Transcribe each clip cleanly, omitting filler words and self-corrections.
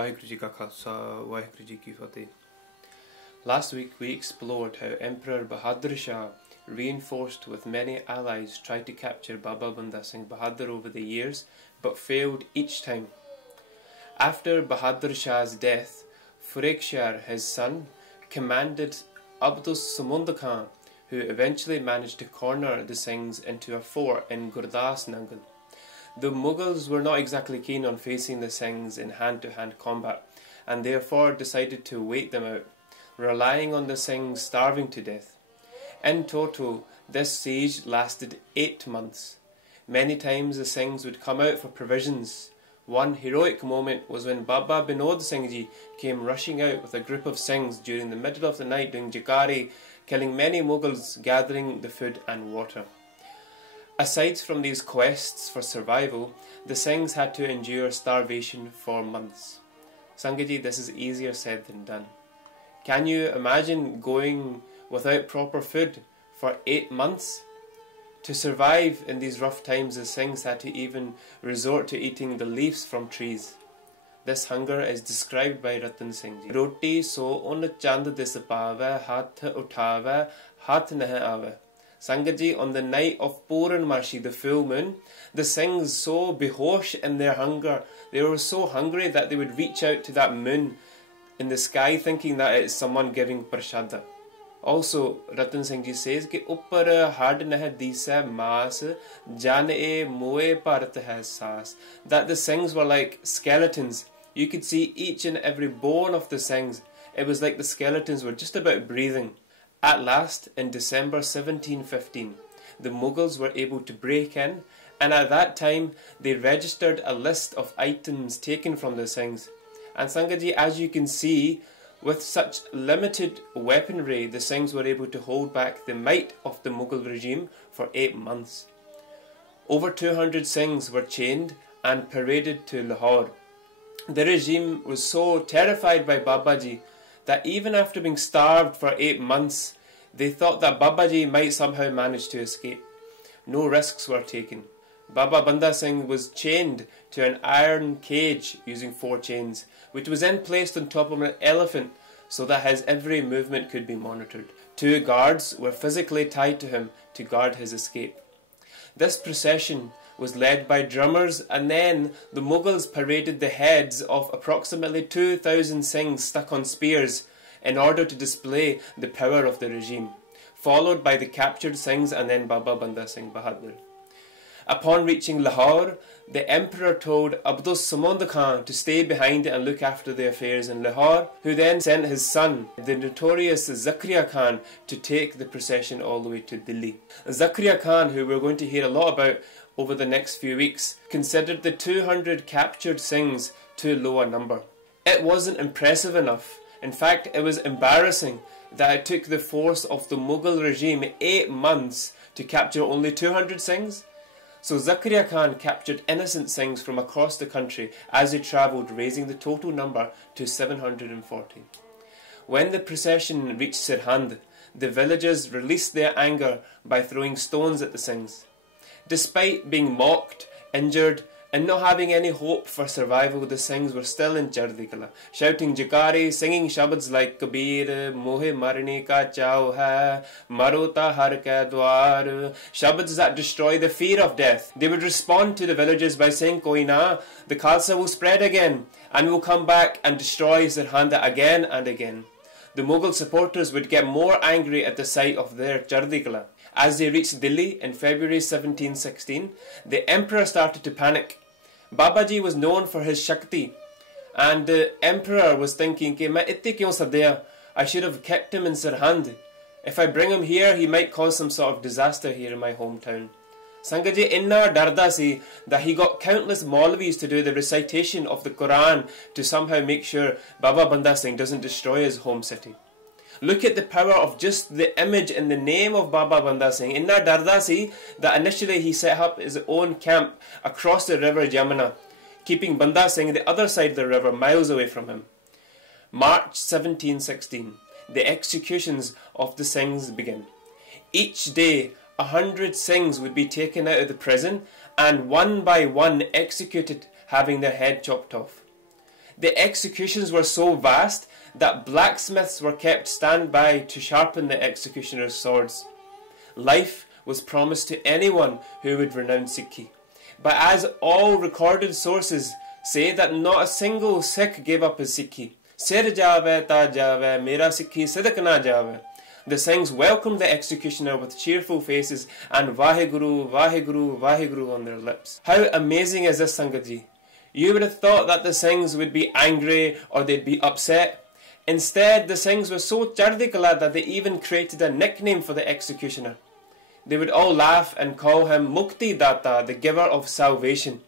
Vaheguru Ji Ka Khalsa, Vaheguru Ji Ki Fateh. Last week we explored how Emperor Bahadur Shah, reinforced with many allies, tried to capture Baba Banda Singh Bahadur over the years, but failed each time. After Bahadur Shah's death, Furekshar, his son, commanded Abdus Samund Khan, who eventually managed to corner the Singhs into a fort in Gurdas Nangal. The Mughals were not exactly keen on facing the Singhs in hand-to-hand combat, and therefore decided to wait them out, relying on the Singhs starving to death. In total, this siege lasted 8 months. Many times the Singhs would come out for provisions. One heroic moment was when Baba Binod Singh Ji came rushing out with a group of Singhs during the middle of the night doing jagari, killing many Mughals, gathering the food and water. Aside from these quests for survival, the Singhs had to endure starvation for months. Sangaji, this is easier said than done. Can you imagine going without proper food for 8 months? To survive in these rough times, the Singhs had to even resort to eating the leaves from trees. This hunger is described by Ratan Singh Ji. Roti so un chand dis paave, hath uthave, hath nahi aave. Sangaji, on the night of Purnamashi, the full moon, the Singhs so behosh in their hunger, they were so hungry that they would reach out to that moon in the sky thinking that it's someone giving prashada. Also, Ratan Singh Ji says कि ऊपर हाड नह दीसा मास जाने मोए भारत है सास, that the Singhs were like skeletons. You could see each and every bone of the Singhs. It was like the skeletons were just about breathing. At last, in December 1715, the Mughals were able to break in, and at that time they registered a list of items taken from the Singhs. And Sangaji, as you can see, with such limited weaponry, the Singhs were able to hold back the might of the Mughal regime for 8 months. Over 200 Singhs were chained and paraded to Lahore. The regime was so terrified by Babaji that even after being starved for 8 months, they thought that Babaji might somehow manage to escape. No risks were taken. Baba Banda Singh was chained to an iron cage using 4 chains, which was then placed on top of an elephant so that his every movement could be monitored. 2 guards were physically tied to him to guard his escape. This procession was led by drummers, and then the Mughals paraded the heads of approximately 2,000 Singhs stuck on spears in order to display the power of the regime, followed by the captured Singhs and then Baba Banda Singh Bahadur. Upon reaching Lahore, the emperor told Abdus Samund Khan to stay behind and look after the affairs in Lahore, who then sent his son, the notorious Zakaria Khan, to take the procession all the way to Delhi. Zakaria Khan, who we're going to hear a lot about over the next few weeks, considered the 200 captured Singhs too low a number. It wasn't impressive enough. In fact, it was embarrassing that it took the force of the Mughal regime 8 months to capture only 200 Singhs. So Zakaria Khan captured innocent Singhs from across the country as they travelled, raising the total number to 740. When the procession reached Sirhind, the villagers released their anger by throwing stones at the Singhs. Despite being mocked, injured, and not having any hope for survival, the Singhs were still in Chardikala, shouting jagari, singing shabads like Kabir, Mohe marne ka chao hai, maro ta har ka dwar, shabads that destroy the fear of death. They would respond to the villagers by saying, Koi na, the Khalsa will spread again, and will come back and destroy Sirhind again and again. The Mughal supporters would get more angry at the sight of their Chardikala. As they reached Delhi in February 1716, the emperor started to panic. Babaji was known for his Shakti, and the emperor was thinking, I should have kept him in Sirhind. If I bring him here, he might cause some sort of disaster here in my hometown. Sangaji inna darda si that he got countless Maulvis to do the recitation of the Quran to somehow make sure Baba Banda Singh doesn't destroy his home city. Look at the power of just the image and the name of Baba Banda Singh. Inna darda si that initially he set up his own camp across the river Jamuna, keeping Banda Singh the other side of the river miles away from him. March 1716, the executions of the Singhs begin. Each day 100 Singhs would be taken out of the prison and one by one executed, having their head chopped off. The executions were so vast that blacksmiths were kept standby to sharpen the executioners' swords. Life was promised to anyone who would renounce Sikhi. But as all recorded sources say that not a single Sikh gave up his Sikhi. Sir jave ta jave, mera Sikhi sidak na jave. The Singhs welcomed the executioner with cheerful faces and Vaheguru, Vaheguru, Vaheguru on their lips. How amazing is this, Sangat Ji? You would have thought that the Singhs would be angry or they'd be upset. Instead, the Singhs were so chardi kala that they even created a nickname for the executioner. They would all laugh and call him Mukti Data, the giver of salvation.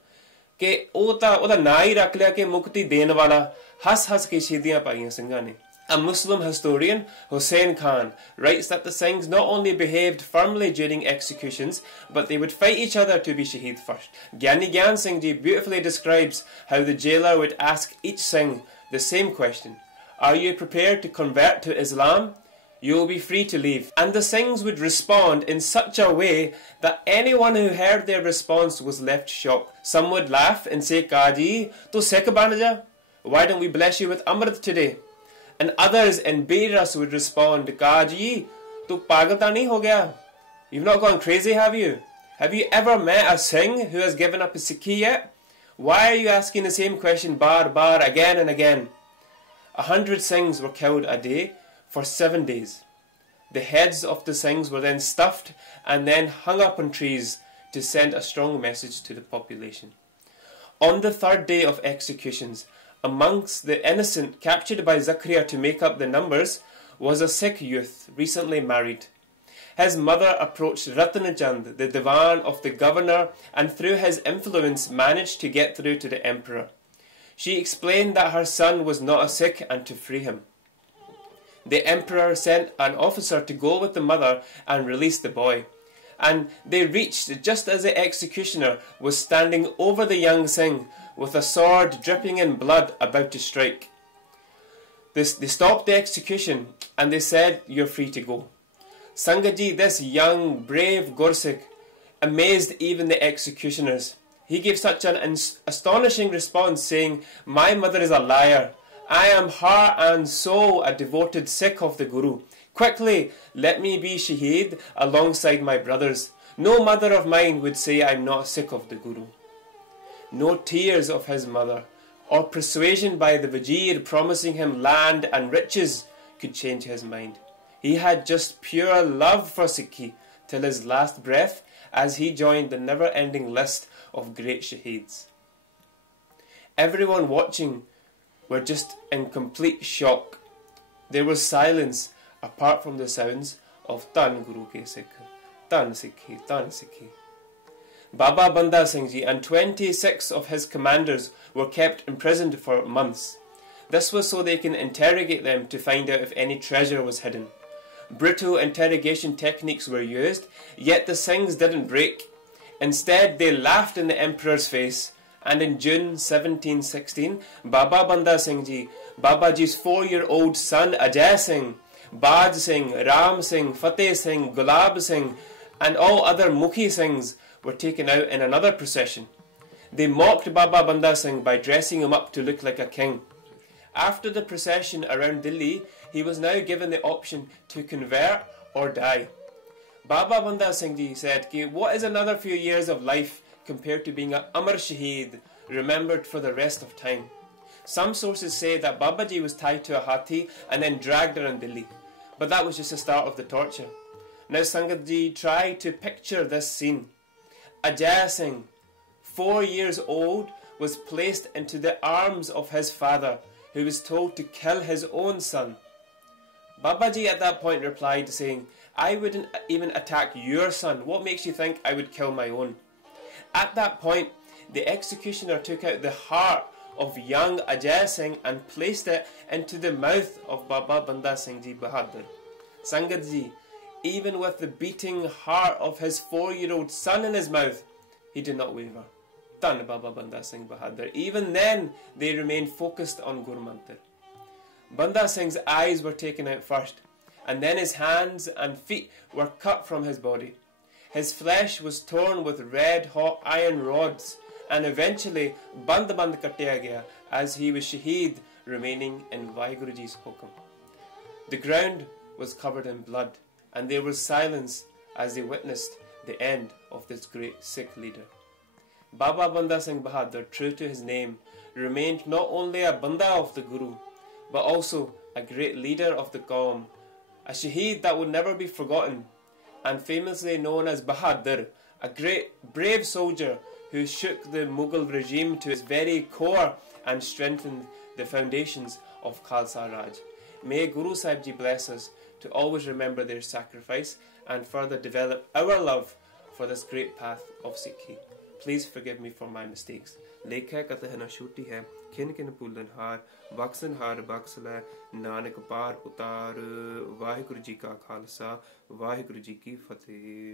Ke oda na hi rakh liya ke mukti den wala, has ke shahidiyan paiyan Singha ne. A Muslim historian, Hussain Khan, writes that the Singhs not only behaved firmly during executions, but they would fight each other to be shaheed first. Gyani Gyan Singh Ji beautifully describes how the jailer would ask each Singh the same question. Are you prepared to convert to Islam? You will be free to leave. And the Singhs would respond in such a way that anyone who heard their response was left shocked. Some would laugh and say, Kaji, tu Sikh ban ja. Why don't we bless you with Amrit today? And others in Beiras would respond, Kaji, tu pagal ta nahi ho gaya? You've not gone crazy, have you? Have you ever met a Singh who has given up his Sikhi yet? Why are you asking the same question bar again and again? 100 Singhs were killed a day for 7 days. The heads of the Singhs were then stuffed and then hung up on trees to send a strong message to the population. On the third day of executions, amongst the innocent captured by Zakaria to make up the numbers was a Sikh youth recently married. His mother approached Ratanachand, the Diwan of the governor, and through his influence managed to get through to the emperor. She explained that her son was not a Sikh and to free him. The emperor sent an officer to go with the mother and release the boy. And they reached just as the executioner was standing over the young Singh with a sword dripping in blood about to strike. They stopped the execution and they said, "You're free to go." Sangat Ji, this young, brave Gursikh, amazed even the executioners. He gave such an astonishing response saying, "My mother is a liar. I am heart and soul a devoted Sikh of the Guru. Quickly, let me be shaheed alongside my brothers. No mother of mine would say I'm not a Sikh of the Guru." No tears of his mother or persuasion by the Vajir promising him land and riches could change his mind. He had just pure love for Sikhi till his last breath as he joined the never-ending list of great shaheeds. Everyone watching were just in complete shock. There was silence apart from the sounds of Tan Guru Ke Sikh, Tan Sikhi, Tan Sikhi. Baba Banda Singh Ji and 26 of his commanders were kept imprisoned for months. This was so they can interrogate them to find out if any treasure was hidden. Brutal interrogation techniques were used, yet the Singhs didn't break. Instead, they laughed in the emperor's face, and in June 1716, Baba Banda Singh Ji, Babaji's 4-year-old son Ajay Singh, Baj Singh, Ram Singh, Fateh Singh, Gulab Singh, and all other Mukhi Singhs were taken out in another procession. They mocked Baba Banda Singh by dressing him up to look like a king. After the procession around Delhi, he was now given the option to convert or die. Baba Banda Singh Ji said, "What is another few years of life compared to being an Amar Shaheed, remembered for the rest of time?" Some sources say that Babaji was tied to a hathi and then dragged around Delhi, but that was just the start of the torture. Now Sangat Ji, try to picture this scene. Ajay Singh, 4 years old, was placed into the arms of his father, who was told to kill his own son. Babaji at that point replied saying, "I wouldn't even attack your son. What makes you think I would kill my own?" At that point, the executioner took out the heart of young Ajay Singh and placed it into the mouth of Baba Banda Singh Ji Bahadur. Sangat Ji, even with the beating heart of his 4-year-old son in his mouth, he did not waver. Tan Baba Banda Singh Bahadur. Even then, they remained focused on Guru Mantar. Banda Singh's eyes were taken out first, and then his hands and feet were cut from his body. His flesh was torn with red-hot iron rods, and eventually band katya gaya as he was shaheed, remaining in Waheguru Ji's hukum. The ground was covered in blood, and there was silence as they witnessed the end of this great Sikh leader. Baba Banda Singh Bahadur, true to his name, remained not only a Banda of the Guru, but also a great leader of the Qawm, a shaheed that would never be forgotten, and famously known as Bahadur, a great brave soldier who shook the Mughal regime to its very core and strengthened the foundations of Khalsa Raj. May Guru Sahib Ji bless us to always remember their sacrifice and further develop our love for this great path of Sikhi. Please forgive me for my mistakes. Lekha katahana shuti hai, kin kin pulan har, baksan har baksala, nanak par utar, Waheguru Ji ka Khalsa, Waheguru Ji ki Fateh.